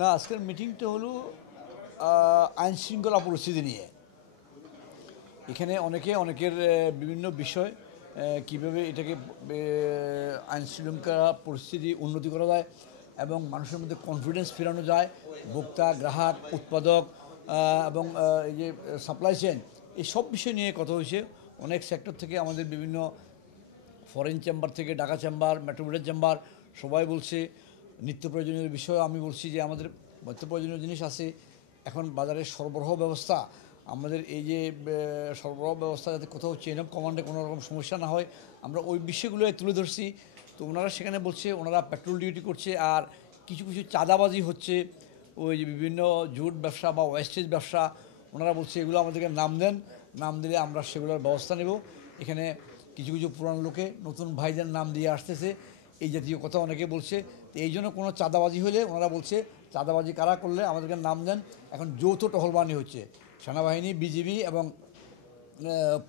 না, আজকের মিটিংটা হলো আইন শৃঙ্খলা পরিস্থিতি নিয়ে। এখানে অনেকের বিভিন্ন বিষয় কীভাবে এটাকে আইন শৃঙ্খলা পরিস্থিতি উন্নতি করা যায় এবং মানুষের মধ্যে কনফিডেন্স ফেরানো যায়, ভোক্তা, গ্রাহক, উৎপাদক এবং এই যে সাপ্লাই চেইন, এই সব বিষয় নিয়ে কথা হয়েছে। অনেক সেক্টর থেকে আমাদের বিভিন্ন ফরেন চেম্বার থেকে, ঢাকা চেম্বার, মেট্রোপলিটন চেম্বার, সবাই বলছে নিত্য প্রয়োজনীয় বিষয়। আমি বলছি যে আমাদের নিত্য প্রয়োজনীয় জিনিস আছে। এখন বাজারের সরবরাহ ব্যবস্থা, আমাদের এই যে সরবরাহ ব্যবস্থা যাতে কোথাও চেইন অফ কমান্ডে কোনো রকম সমস্যা না হয়, আমরা ওই বিষয়গুলো তুলে ধরছি। তো ওনারা সেখানে বলছে ওনারা পেট্রোল ডিউটি করছে, আর কিছু কিছু চাঁদাবাজি হচ্ছে, ওই যে বিভিন্ন জুট ব্যবসা বা ওয়েস্টেজ ব্যবসা। ওনারা বলছে এগুলো আমাদেরকে নাম দেন, নাম দিলে আমরা সেগুলোর ব্যবস্থা নেব। এখানে কিছু কিছু পুরানো লোকে নতুন ভাইদের নাম দিয়ে আসতেছে, এই জাতীয় কথা অনেকে বলছে। তো এই জন্য কোনো চাঁদাবাজি হলে ওনারা বলছে চাঁদাবাজি কারা করলে আমাদেরকে নাম দেন। এখন যৌথ টহলবানি হচ্ছে, সেনাবাহিনী, বিজিবি এবং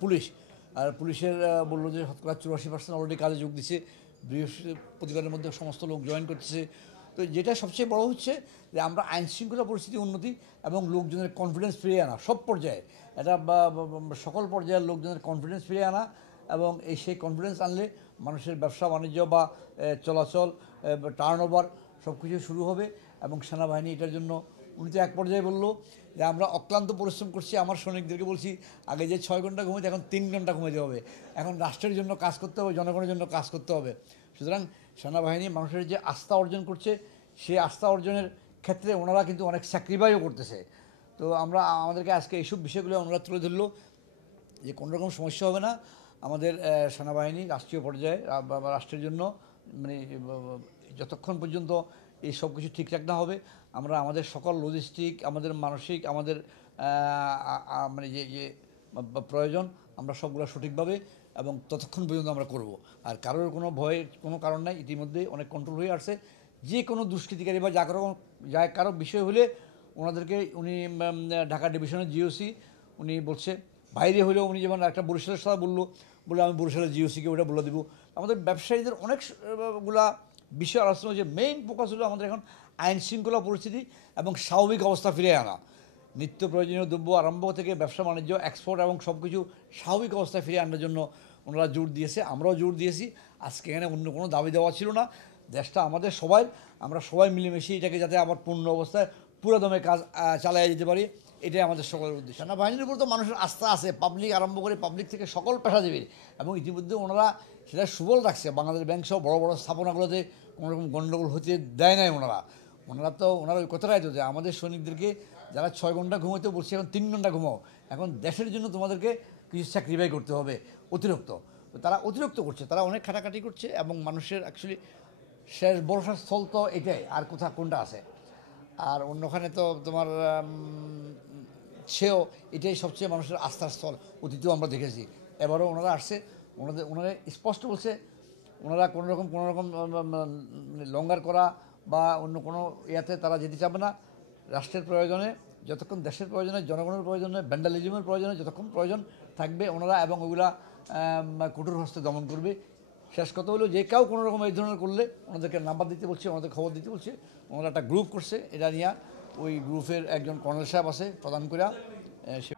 পুলিশ। আর পুলিশের বললো যে শতকরা 84% অলরেডি কাজে যোগ দিচ্ছে, বৃহস্পতিবারের মধ্যে সমস্ত লোক জয়েন করতেছে। তো যেটা সবচেয়ে বড় হচ্ছে যে আমরা আইন শৃঙ্খলা পরিস্থিতি উন্নতি এবং লোকজনের কনফিডেন্স ফিরিয়ে আনা, সব পর্যায়ে এটা সকল পর্যায়ের লোকজনের কনফিডেন্স ফিরিয়ে আনা। এবং সেই কনফিডেন্স আনলে মানুষের ব্যবসা বাণিজ্য বা চলাচল, টার্ন ওভার সব কিছু শুরু হবে। এবং সেনাবাহিনী এটার জন্য, উনি তো এক পর্যায়ে বললো যে আমরা অক্লান্ত পরিশ্রম করছি। আমার সৈনিকদেরকে বলছি আগে যে 6 ঘন্টা ঘুমাইতে এখন 3 ঘন্টা ঘুমাইতে হবে, এখন রাষ্ট্রের জন্য কাজ করতে হবে, জনগণের জন্য কাজ করতে হবে। সুতরাং সেনাবাহিনী মানুষের যে আস্থা অর্জন করছে, সেই আস্থা অর্জনের ক্ষেত্রে ওনারা কিন্তু অনেক স্যাক্রিফাইসও করতেছে। তো আমাদেরকে আজকে এইসব বিষয়গুলো ওনারা তুলে ধরলো যে কোনো রকম সমস্যা হবে না। আমাদের সেনাবাহিনী রাষ্ট্রীয় পর্যায়ে রাষ্ট্রের জন্য, মানে যতক্ষণ পর্যন্ত এই সব কিছু ঠিকঠাক না হবে, আমরা আমাদের সকল লজিস্টিক, আমাদের মানসিক, আমাদের মানে যে যে প্রয়োজন, আমরা সবগুলো সঠিকভাবে এবং ততক্ষণ পর্যন্ত আমরা করব। আর কারোর কোনো ভয়ের কোনো কারণ নাই, ইতিমধ্যে অনেক কন্ট্রোল হয়ে আসছে। যে কোনো দুষ্কৃতিকারী বা যা কারো বিষয় হলে ওনাদেরকে, উনি ঢাকা ডিভিশনের জিওসি, উনি বলছে বাইরে হলেও, উনি যেমন একটা বরিশালের সাথে বলে আমি বরিশালের জিওসিকে ওটা বলে দেবো। আমাদের ব্যবসায়ীদের অনেকগুলা বিষয় আলোচনা হচ্ছে। মেইন ফোকাস হলো আমাদের এখন আইন শৃঙ্খলা পরিস্থিতি এবং স্বাভাবিক অবস্থা ফিরে আনা। নিত্য প্রয়োজনীয় দ্রব্য আরম্ভ থেকে ব্যবসা বাণিজ্য, এক্সপোর্ট এবং সব কিছু স্বাভাবিক অবস্থায় ফিরে আনার জন্য ওনারা জোর দিয়েছে, আমরাও জোর দিয়েছি। আজকে এখানে অন্য কোনো দাবি দেওয়া ছিল না, দেশটা আমাদের সবাই, আমরা সবাই মিলেমিশে এটাকে যাতে আবার পূর্ণ অবস্থায় পুরোদমে কাজ চালিয়ে যেতে পারি, এটাই আমাদের সকলের উদ্দেশ্য। সেনাবাহিনীর উপর তো মানুষের আস্থা আছে, পাবলিক আরম্ভ করে পাবলিক থেকে সকল পেশাজীবীর। এবং ইতিমধ্যে ওনারা সেটা সুবল রাখছে, বাংলাদেশ ব্যাংক সহ বড় বড় স্থাপনাগুলোতে কোনো রকম গণ্ডগোল হতে দেয় নাই ওনারা। ওনারা ওই কথাটাই তো, যে আমাদের সৈনিকদেরকে যারা 6 ঘন্টা ঘুমোতে বলছে এখন 3 ঘন্টা ঘুমাও, এখন দেশের জন্য তোমাদেরকে কিছু স্যাক্রিফাই করতে হবে অতিরিক্ত। তো তারা অতিরিক্ত করছে, তারা অনেক খাটাখাটি করছে এবং মানুষের অ্যাকচুয়ালি শেষ ভরসার স্থল তো এটাই, আর কোনটা আছে। আর অন্যখানে তো তোমার সেও, এটাই সবচেয়ে মানুষের আস্থার স্থল, অতীতেও আমরা দেখেছি। এবারও ওনারা আসছে, ওনারা স্পষ্ট বলছে ওনারা কোনো রকম লঙ্গার করা বা অন্য কোনো ইয়াতে তারা যেতে চাবে না। রাষ্ট্রের প্রয়োজনে, যতক্ষণ দেশের প্রয়োজনে, জনগণের প্রয়োজনে, ভ্যান্ডালিজমের প্রয়োজনে যতক্ষণ প্রয়োজন থাকবে ওনারা, এবং ওইগুলা কঠোর হস্তে দমন করবে। শেষ কথা হলো যে কেউ কোনো রকম এই ধরনের করলে ওনাদেরকে নাম্বার দিতে বলছে, ওনাদের খবর দিতে বলছে। ওনারা একটা গ্রুপ করছে, এটা নিয়ে ওই গ্রুপের একজন কর্নেল সাহেব আছে প্রধান করে, সে